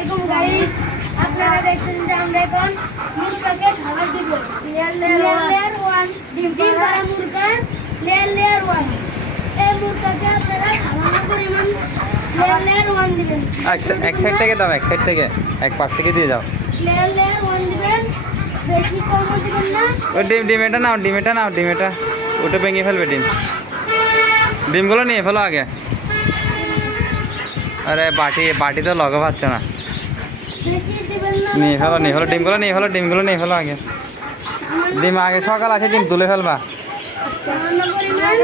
আলাইকুম গাইস, আপনারা দেখছেন যে আমরা এখন মুরগাকে খাবার দিব। লেয়ার 1 ডিম পাড়া মুরগা, লেয়ার 1। এই মুরগাকে আপনারা সামান্য পরিমাণ লেয়ার 1 দিবেন। এক সাইড থেকে দাও, এক সাইড থেকে এক পাশ থেকে দিয়ে যাও। লেয়ার 1 দিবেন, বেশি কম দিবেন না। ওই ডিম এটা নাও, ডিম এটা ওটা ভেঙে ফেলবে ডিমগুলো নিয়ে ফেলো আগে। আরে বাটি তো লগে পাচ্ছে না। বেশি দিবেন না। নিয়ে ফেলো ডিমগুলো নিয়ে ফেলো আগে। ডিম আগে সকাল আসে ডিম তুলে ফেলবা। সামান্য পরিমাণ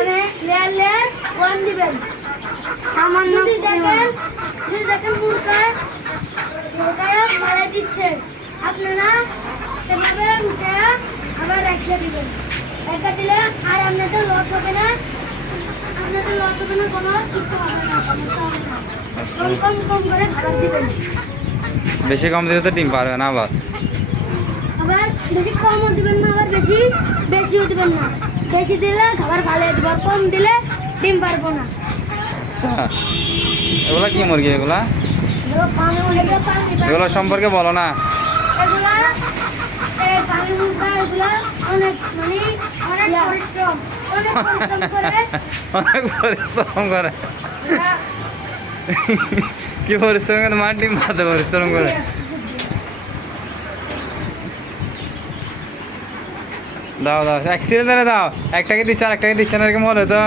লেয়ার 1 দিবেন। সামান্য যদি দেখেন মুরগা মারা দিচ্ছে, আপনারা এভাবে উঠে আবার রেখে দিবেন। রেখে দিলে আর আপনাদের লস হবে না, কোনো কিছু হবে না, সমস্যা হবে না। কম করে খাবার দিবেন। বেশি কম দিলে তো ডিম পারবে না আবার। আবার বেশি কমও দিবেন না, আবার বেশিও দিবেন না। বেশি দিলে খাবার ভালো দিব, আর কম দিলে ডিম পারবো না। আচ্ছা, এগুলা কি মুরগি? এগুলো সম্পর্কে বলো না। এগুলা পানি মুরগা, এগুলা অনেক অনেক পরিশ্রম করে। কি পরিশ্রম করে? তোমার ডিম পাতে পরিশ্রম করে। দাও এক সিরিয়াল দাও, একটাকে দিচ্ছে আর একটাকে দিচ্ছে না, এরকম হলে তো